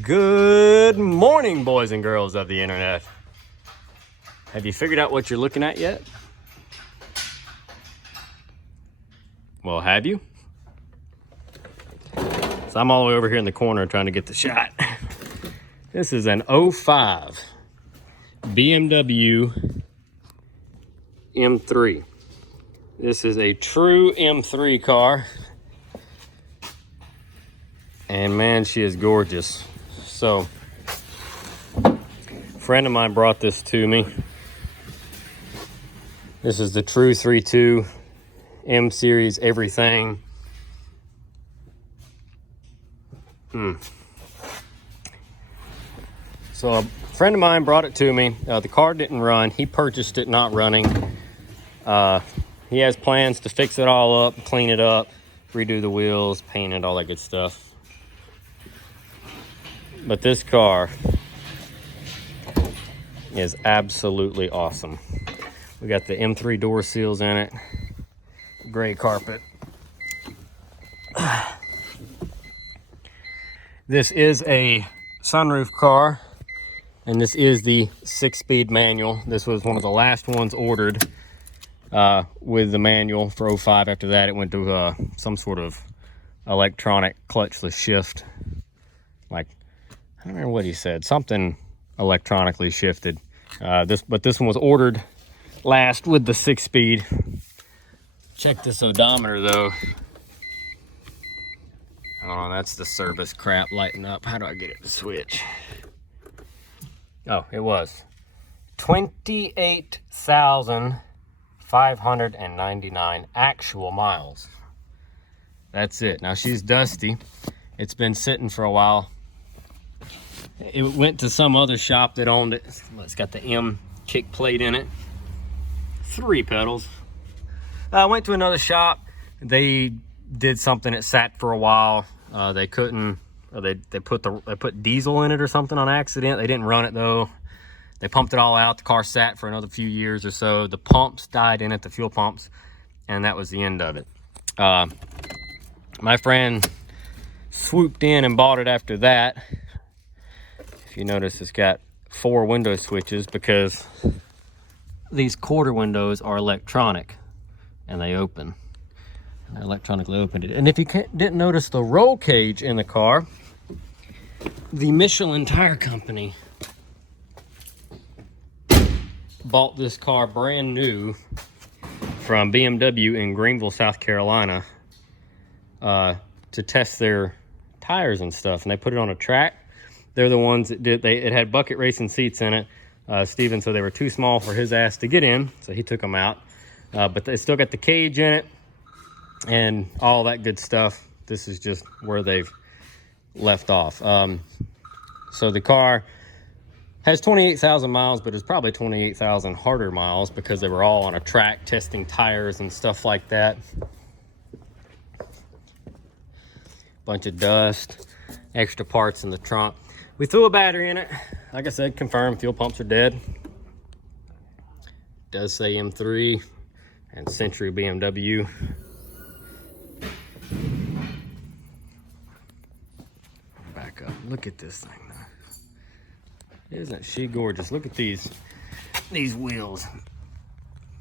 Good morning, boys and girls of the internet. Have you figured out what you're looking at yet? Well, have you? So I'm all the way over here in the corner trying to get the shot. This is an 05 BMW M3. This is a true M3 car. And man, she is gorgeous. So, a friend of mine brought this to me. This is the true 3.2 M series everything. So a friend of mine brought it to me. The car didn't run. He purchased it not running. He has plans to fix it all up, clean it up, redo the wheels, paint it, all that good stuff. But this car is absolutely awesome. We got the M3 door seals in it, gray carpet. This is a sunroof car, and this is the 6-speed manual. This was one of the last ones ordered with the manual for 05. After that, it went to some sort of electronic clutchless shift. Like, I don't remember what he said. Something electronically shifted. But this one was ordered last with the 6-speed. Check this odometer though. Oh, that's the service crap lighting up. How do I get it to switch? Oh, it was 28,599 actual miles. That's it. Now she's dusty. It's been sitting for a while. It went to some other shop that owned it. It's got the M kick plate in it. 3 pedals. I went to another shop. They did something. It sat for a while. They couldn't. They put diesel in it or something on accident. They didn't run it though. They pumped it all out. The car sat for another few years or so. The pumps died in it, the fuel pumps, and that was the end of it. My friend swooped in and bought it after that. If you notice, it's got 4 window switches because these quarter windows are electronic and they open. And I electronically opened it. And if you didn't notice the roll cage in the car, the Michelin Tire Company bought this car brand new from BMW in Greenville, South Carolina, to test their tires and stuff. And they put it on a track. They're the ones that did. It had bucket racing seats in it. Steven said they were too small for his ass to get in, so he took them out. But they still got the cage in it and all that good stuff. This is just where they've left off. So the car has 28,000 miles, but it's probably 28,000 harder miles because they were all on a track testing tires and stuff like that. Bunch of dust, extra parts in the trunk. We threw a battery in it. Like I said, confirmed fuel pumps are dead. It does say M3 and Century BMW. Back up. Look at this thing though. Isn't she gorgeous? Look at these wheels.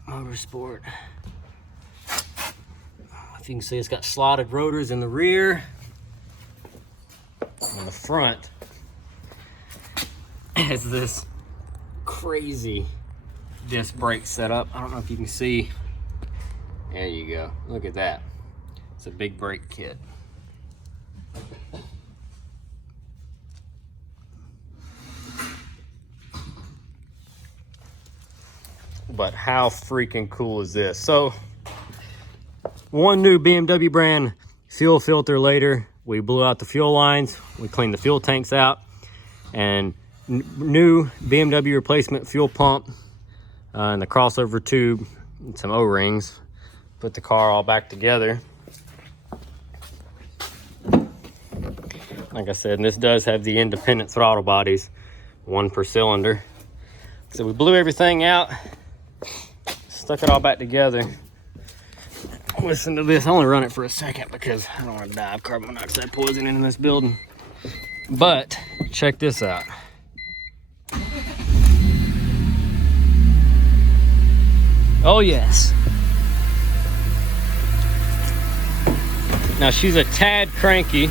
Motorsport. If you can see, it's got slotted rotors in the rear. On the front has this crazy disc brake setup. I don't know if you can see. There you go. Look at that. It's a big brake kit. But how freaking cool is this? So, one new BMW brand fuel filter later. We blew out the fuel lines. We cleaned the fuel tanks out. And new BMW replacement fuel pump and the crossover tube and some O-rings. Put the car all back together. Like I said, and this does have the independent throttle bodies, 1 per cylinder. So we blew everything out, stuck it all back together. Listen to this. I only run it for a second because I don't want to die of carbon monoxide poisoning in this building. But check this out. Oh yes. Now she's a tad cranky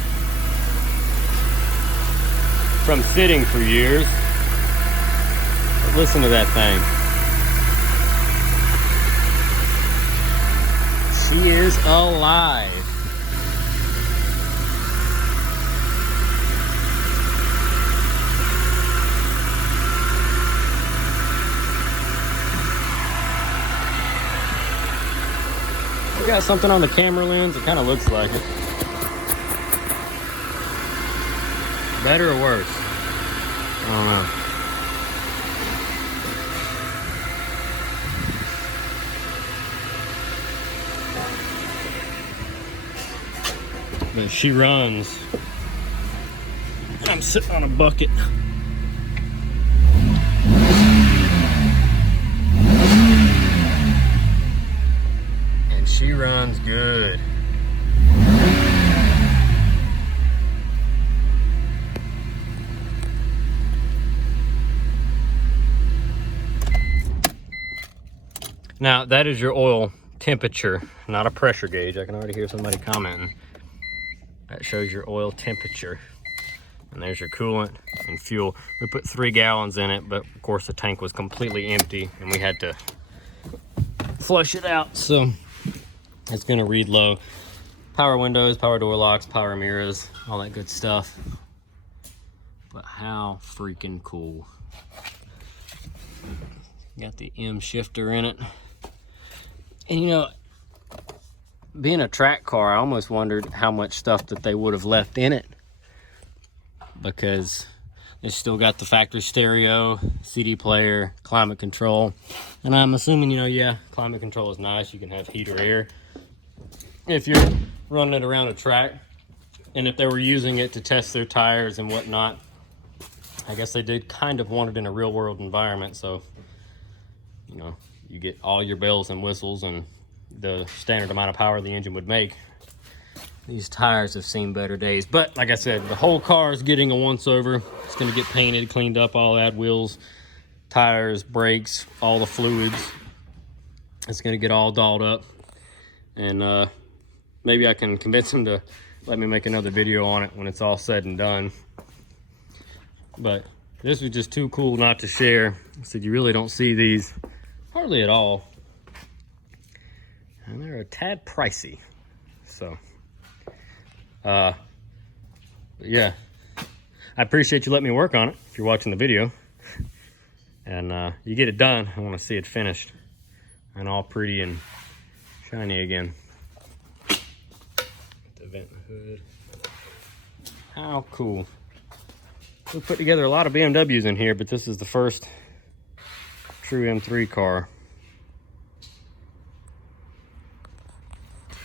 from sitting for years. But listen to that thing. She is alive. We got something on the camera lens. It kind of looks like it. Better or worse? I don't know. But she runs. I'm sitting on a bucket. And she runs good. Now, that is your oil temperature, not a pressure gauge. I can already hear somebody commenting. That shows your oil temperature. And there's your coolant and fuel. We put 3 gallons in it, but of course the tank was completely empty and we had to flush it out. So it's gonna read low. Power windows, power door locks, power mirrors, all that good stuff. But how freaking cool. Got the M shifter in it. And you know, being a track car, I almost wondered how much stuff that they would have left in it, because they still got the factory stereo, CD player, climate control. And I'm assuming, you know, yeah, climate control is nice. You can have heat or air if you're running it around a track. And if they were using it to test their tires and whatnot, I guess they did kind of want it in a real world environment. So, you know, you get all your bells and whistles and the standard amount of power the engine would make. These tires have seen better days. But like I said, the whole car is getting a once over. It's going to get painted, cleaned up, all that, wheels, tires, brakes, all the fluids. It's going to get all dolled up. And maybe I can convince them to let me make another video on it when it's all said and done. But this was just too cool not to share. I said you really don't see these hardly at all. And they're a tad pricey. So, yeah. I appreciate you letting me work on it if you're watching the video. And you get it done, I want to see it finished and all pretty and shiny again. The vent in the hood. How cool. We put together a lot of BMWs in here, but this is the first true M3 car.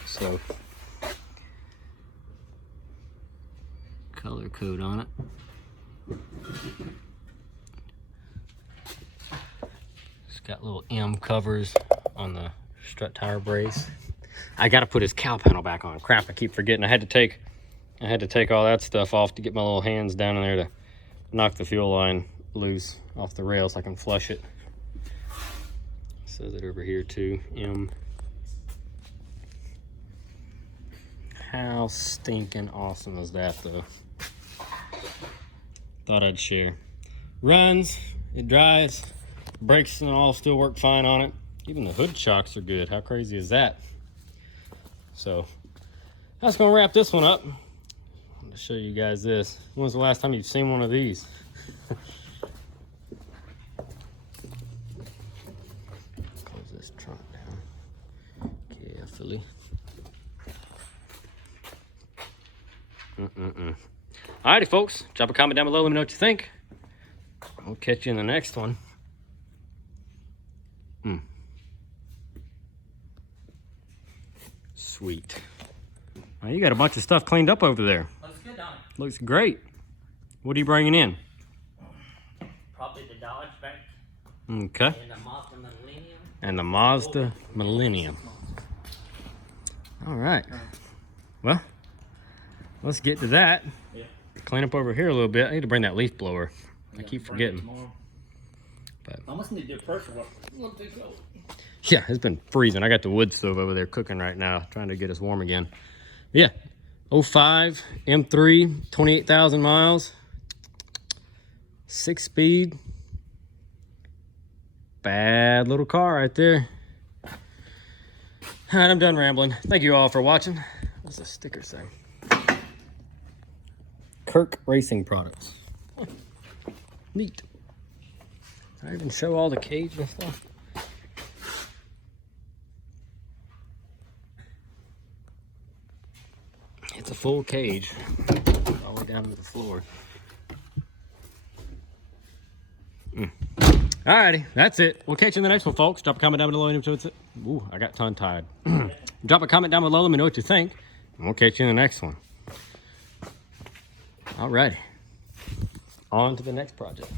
So, color code on it. It's got little M covers on the strut tire brace. I got to put his cow panel back on. Crap, I keep forgetting. I had to take all that stuff off to get my little hands down in there to knock the fuel line loose off the rail so I can flush it. Says it over here too, M. How stinking awesome is that though? Thought I'd share. Runs, it drives, brakes and all still work fine on it. Even the hood shocks are good. How crazy is that? So that's gonna wrap this one up. I'm gonna show you guys this. When's the last time you've seen one of these? Close this trunk down carefully. Alrighty, folks. Drop a comment down below. Let me know what you think. We'll catch you in the next one. Sweet. Well, you got a bunch of stuff cleaned up over there. Looks good, don't it? Looks great. What are you bringing in? Probably the Dodge back. Okay. And the Mazda Millennium. And the Mazda Millennium. All right. Well, let's get to that. Yeah. clean up over here a little bit. I need to bring that leaf blower. I keep forgetting. But I must need to do pressure wash. Look too cold. yeah, it's been freezing. I got the wood stove over there cooking right now, trying to get us warm again. Yeah, 05 M3, 28,000 miles, 6-speed. Bad little car right there. All right, I'm done rambling. Thank you all for watching. What's the sticker say? Kirk Racing Products. Neat. I even show all the cage and stuff. It's a full cage, all the way down to the floor. Alrighty, that's it. We'll catch you in the next one, folks. Drop a comment down below. Ooh, I got tongue-tied. Drop a comment down below. Let me know what you think. And we'll catch you in the next one. Alrighty. On to the next project.